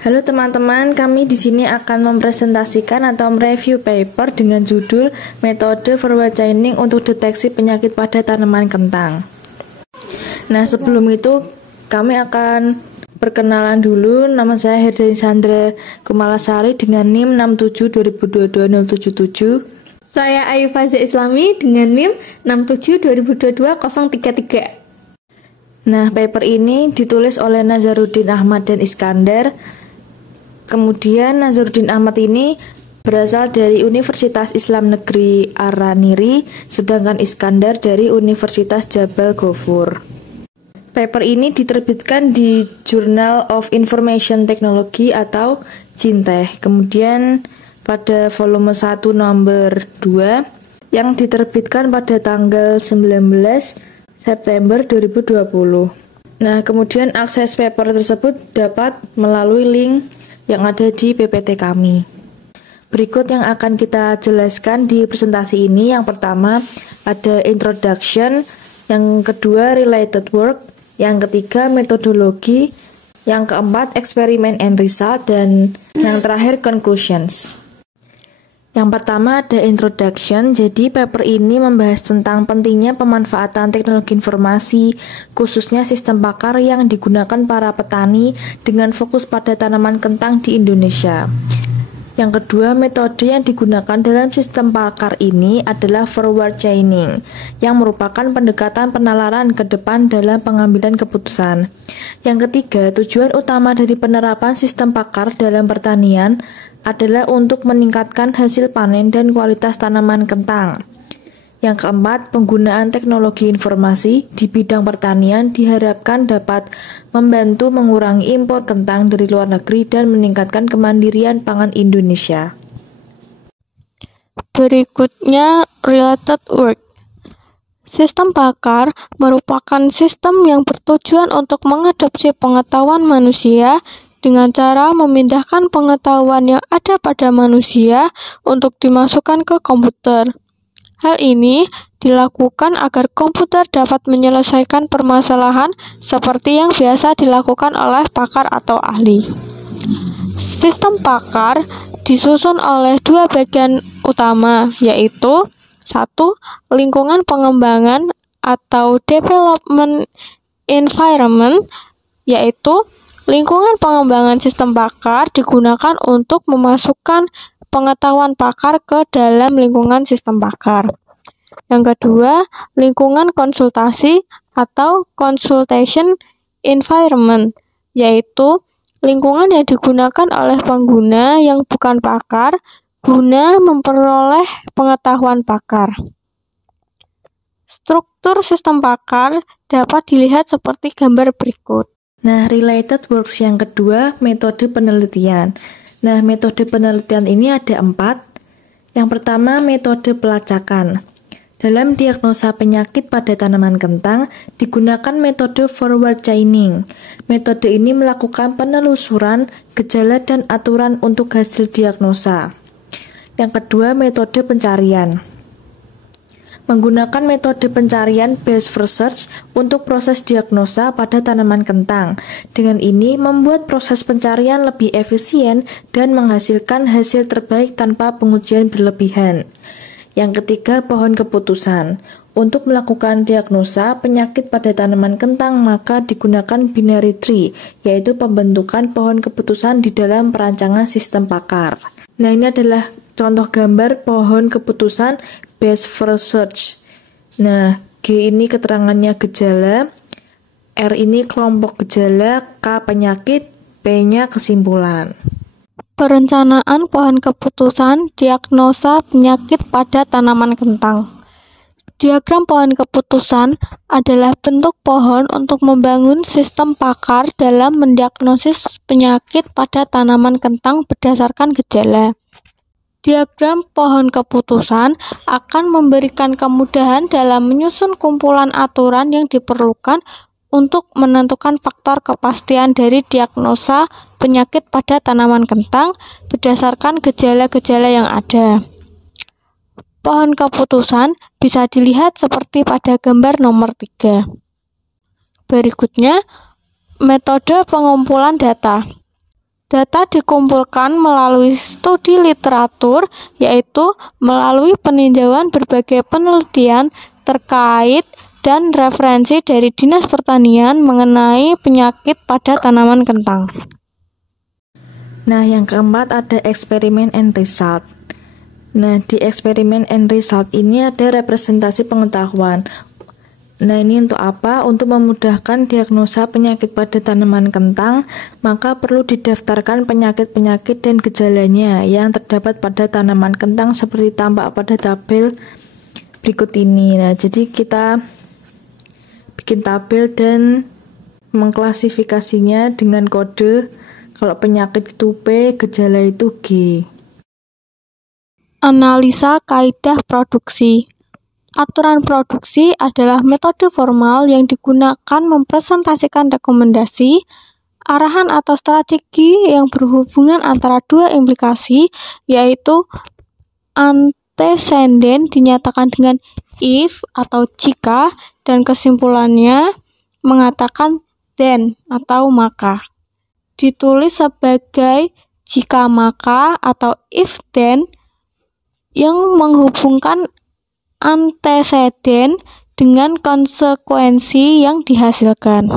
Halo teman-teman, kami di sini akan mempresentasikan atau mereview paper dengan judul Metode Forward Chaining untuk Deteksi Penyakit pada Tanaman Kentang. Nah, sebelum itu kami akan perkenalan dulu. Nama saya Herdani Sandra Kumalasari dengan NIM 672022-077. Saya Ayu Faza Islami dengan NIM 672022-033. Nah, paper ini ditulis oleh Nazaruddin Ahmad dan Iskandar. Kemudian Nazaruddin Ahmad ini berasal dari Universitas Islam Negeri Araniri, sedangkan Iskandar dari Universitas Jabal Ghofur. Paper ini diterbitkan di Journal of Information Technology atau JINTECH. Kemudian pada volume 1 nomor 2 yang diterbitkan pada tanggal 19 September 2020. Nah, kemudian akses paper tersebut dapat melalui link yang ada di PPT kami. Berikut yang akan kita jelaskan di presentasi ini. Yang pertama ada introduction, yang kedua related work, yang ketiga metodologi, yang keempat experiment and result, dan yang terakhir conclusions. Yang pertama ada introduction. Jadi paper ini membahas tentang pentingnya pemanfaatan teknologi informasi, khususnya sistem pakar yang digunakan para petani dengan fokus pada tanaman kentang di Indonesia. Yang kedua, metode yang digunakan dalam sistem pakar ini adalah forward chaining, yang merupakan pendekatan penalaran ke depan dalam pengambilan keputusan. Yang ketiga, tujuan utama dari penerapan sistem pakar dalam pertanian adalah untuk meningkatkan hasil panen dan kualitas tanaman kentang. Yang keempat, penggunaan teknologi informasi di bidang pertanian diharapkan dapat membantu mengurangi impor kentang dari luar negeri dan meningkatkan kemandirian pangan Indonesia. Berikutnya, related work. Sistem pakar merupakan sistem yang bertujuan untuk mengadopsi pengetahuan manusia dengan cara memindahkan pengetahuan yang ada pada manusia untuk dimasukkan ke komputer. Hal ini dilakukan agar komputer dapat menyelesaikan permasalahan seperti yang biasa dilakukan oleh pakar atau ahli. Sistem pakar disusun oleh dua bagian utama, yaitu 1. Lingkungan pengembangan atau development environment, yaitu lingkungan pengembangan sistem pakar digunakan untuk memasukkan pengetahuan pakar ke dalam lingkungan sistem pakar. Yang kedua, lingkungan konsultasi atau consultation environment, yaitu lingkungan yang digunakan oleh pengguna yang bukan pakar guna memperoleh pengetahuan pakar. Struktur sistem pakar dapat dilihat seperti gambar berikut. Nah, related works yang kedua, metode penelitian. Nah, metode penelitian ini ada 4. Yang pertama, metode pelacakan. Dalam diagnosa penyakit pada tanaman kentang, digunakan metode forward chaining. Metode ini melakukan penelusuran, gejala, dan aturan untuk hasil diagnosa. Yang kedua, metode pencarian. Menggunakan metode pencarian based research untuk proses diagnosa pada tanaman kentang. Dengan ini membuat proses pencarian lebih efisien dan menghasilkan hasil terbaik tanpa pengujian berlebihan. Yang ketiga, pohon keputusan. Untuk melakukan diagnosa penyakit pada tanaman kentang maka digunakan binary tree, yaitu pembentukan pohon keputusan di dalam perancangan sistem pakar. Nah, ini adalah contoh gambar pohon keputusan based research. Nah, G ini keterangannya gejala, R ini kelompok gejala, K penyakit, P-nya kesimpulan. Perencanaan pohon keputusan diagnosa penyakit pada tanaman kentang. Diagram pohon keputusan adalah bentuk pohon untuk membangun sistem pakar dalam mendiagnosis penyakit pada tanaman kentang berdasarkan gejala. Diagram pohon keputusan akan memberikan kemudahan dalam menyusun kumpulan aturan yang diperlukan untuk menentukan faktor kepastian dari diagnosa penyakit pada tanaman kentang berdasarkan gejala-gejala yang ada. Pohon keputusan bisa dilihat seperti pada gambar nomor 3. Berikutnya, metode pengumpulan data. Data dikumpulkan melalui studi literatur, yaitu melalui peninjauan berbagai penelitian terkait dan referensi dari Dinas Pertanian mengenai penyakit pada tanaman kentang. Nah, yang keempat ada eksperimen and result. Nah, di eksperimen and result ini ada representasi pengetahuan. Nah, ini untuk apa? Untuk memudahkan diagnosa penyakit pada tanaman kentang, maka perlu didaftarkan penyakit-penyakit dan gejalanya yang terdapat pada tanaman kentang seperti tampak pada tabel berikut ini. Nah, jadi kita bikin tabel dan mengklasifikasinya dengan kode. Kalau penyakit itu P, gejala itu G. Analisa kaidah produksi. Aturan produksi adalah metode formal yang digunakan mempresentasikan rekomendasi, arahan atau strategi yang berhubungan antara dua implikasi, yaitu antecedent dinyatakan dengan if atau jika, dan kesimpulannya mengatakan then atau maka. Ditulis sebagai jika maka atau if then yang menghubungkan anteseden dengan konsekuensi yang dihasilkan.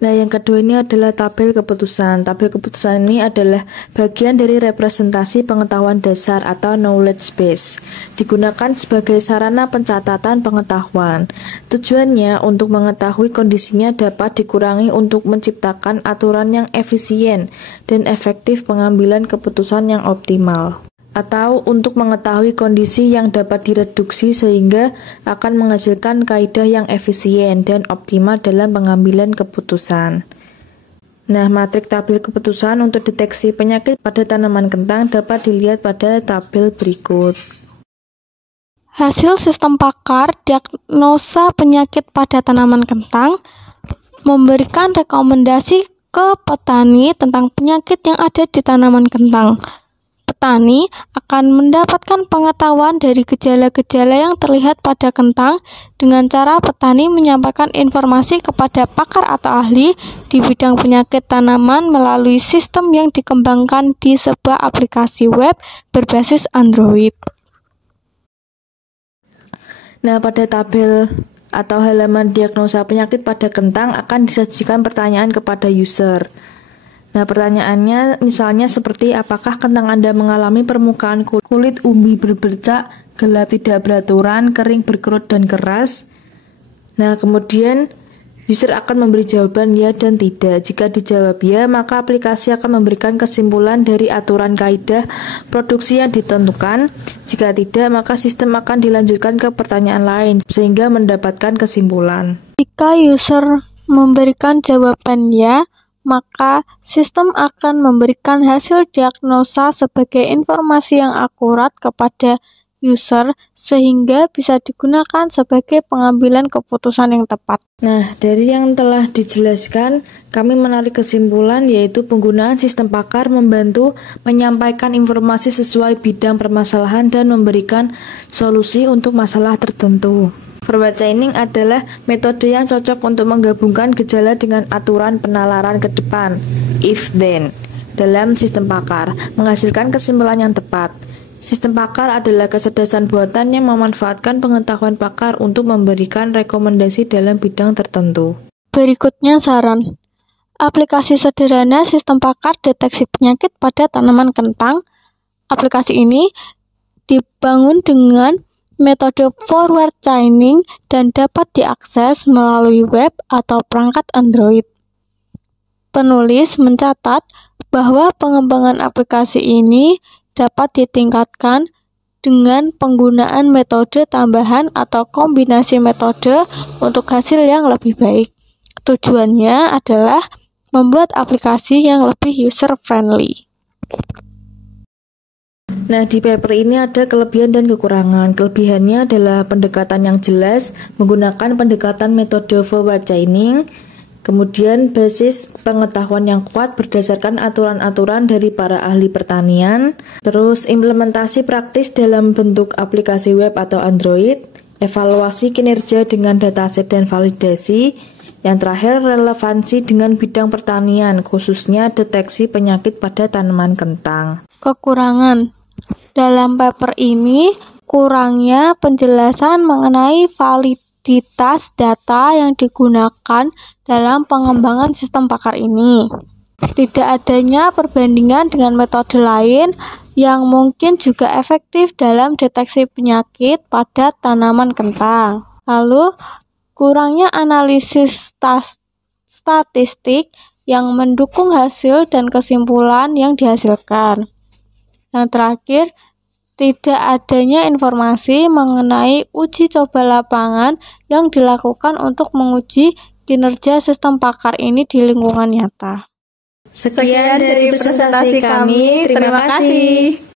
Nah, yang kedua ini adalah tabel keputusan. Tabel keputusan ini adalah bagian dari representasi pengetahuan dasar atau knowledge base. Digunakan sebagai sarana pencatatan pengetahuan. Tujuannya untuk mengetahui kondisinya dapat dikurangi untuk menciptakan aturan yang efisien dan efektif pengambilan keputusan yang optimal. Atau untuk mengetahui kondisi yang dapat direduksi sehingga akan menghasilkan kaidah yang efisien dan optimal dalam pengambilan keputusan. Nah, matrik tabel keputusan untuk deteksi penyakit pada tanaman kentang dapat dilihat pada tabel berikut. Hasil sistem pakar diagnosa penyakit pada tanaman kentang memberikan rekomendasi ke petani tentang penyakit yang ada di tanaman kentang. Petani akan mendapatkan pengetahuan dari gejala-gejala yang terlihat pada kentang dengan cara petani menyampaikan informasi kepada pakar atau ahli di bidang penyakit tanaman melalui sistem yang dikembangkan di sebuah aplikasi web berbasis Android. Nah, pada tabel atau halaman diagnosa penyakit pada kentang akan disajikan pertanyaan kepada user. Nah, pertanyaannya misalnya seperti apakah kentang Anda mengalami permukaan kulit umbi berbercak, gelap tidak beraturan, kering berkerut dan keras? Nah, kemudian user akan memberi jawaban ya dan tidak. Jika dijawab ya, maka aplikasi akan memberikan kesimpulan dari aturan kaidah produksi yang ditentukan. Jika tidak, maka sistem akan dilanjutkan ke pertanyaan lain sehingga mendapatkan kesimpulan. Jika user memberikan jawaban ya, maka sistem akan memberikan hasil diagnosa sebagai informasi yang akurat kepada user sehingga bisa digunakan sebagai pengambilan keputusan yang tepat. Nah, dari yang telah dijelaskan, kami menarik kesimpulan yaitu penggunaan sistem pakar membantu menyampaikan informasi sesuai bidang permasalahan dan memberikan solusi untuk masalah tertentu. Forward chaining adalah metode yang cocok untuk menggabungkan gejala dengan aturan penalaran ke depan, if then, dalam sistem pakar, menghasilkan kesimpulan yang tepat. Sistem pakar adalah kecerdasan buatan yang memanfaatkan pengetahuan pakar untuk memberikan rekomendasi dalam bidang tertentu. Berikutnya saran. Aplikasi sederhana sistem pakar deteksi penyakit pada tanaman kentang. Aplikasi ini dibangun dengan metode forward chaining dan dapat diakses melalui web atau perangkat Android. Penulis mencatat bahwa pengembangan aplikasi ini dapat ditingkatkan dengan penggunaan metode tambahan atau kombinasi metode untuk hasil yang lebih baik. Tujuannya adalah membuat aplikasi yang lebih user-friendly. Nah, di paper ini ada kelebihan dan kekurangan. Kelebihannya adalah pendekatan yang jelas, menggunakan pendekatan metode forward chaining, kemudian basis pengetahuan yang kuat berdasarkan aturan-aturan dari para ahli pertanian, terus implementasi praktis dalam bentuk aplikasi web atau Android, evaluasi kinerja dengan dataset dan validasi, Yang terakhir, relevansi dengan bidang pertanian, khususnya deteksi penyakit pada tanaman kentang. Kekurangan. Dalam paper ini, kurangnya penjelasan mengenai validitas data yang digunakan dalam pengembangan sistem pakar ini. Tidak adanya perbandingan dengan metode lain yang mungkin juga efektif dalam deteksi penyakit pada tanaman kentang. Lalu, kurangnya analisis statistik yang mendukung hasil dan kesimpulan yang dihasilkan. Yang terakhir, tidak adanya informasi mengenai uji coba lapangan yang dilakukan untuk menguji kinerja sistem pakar ini di lingkungan nyata. Sekian dari presentasi kami. Terima kasih.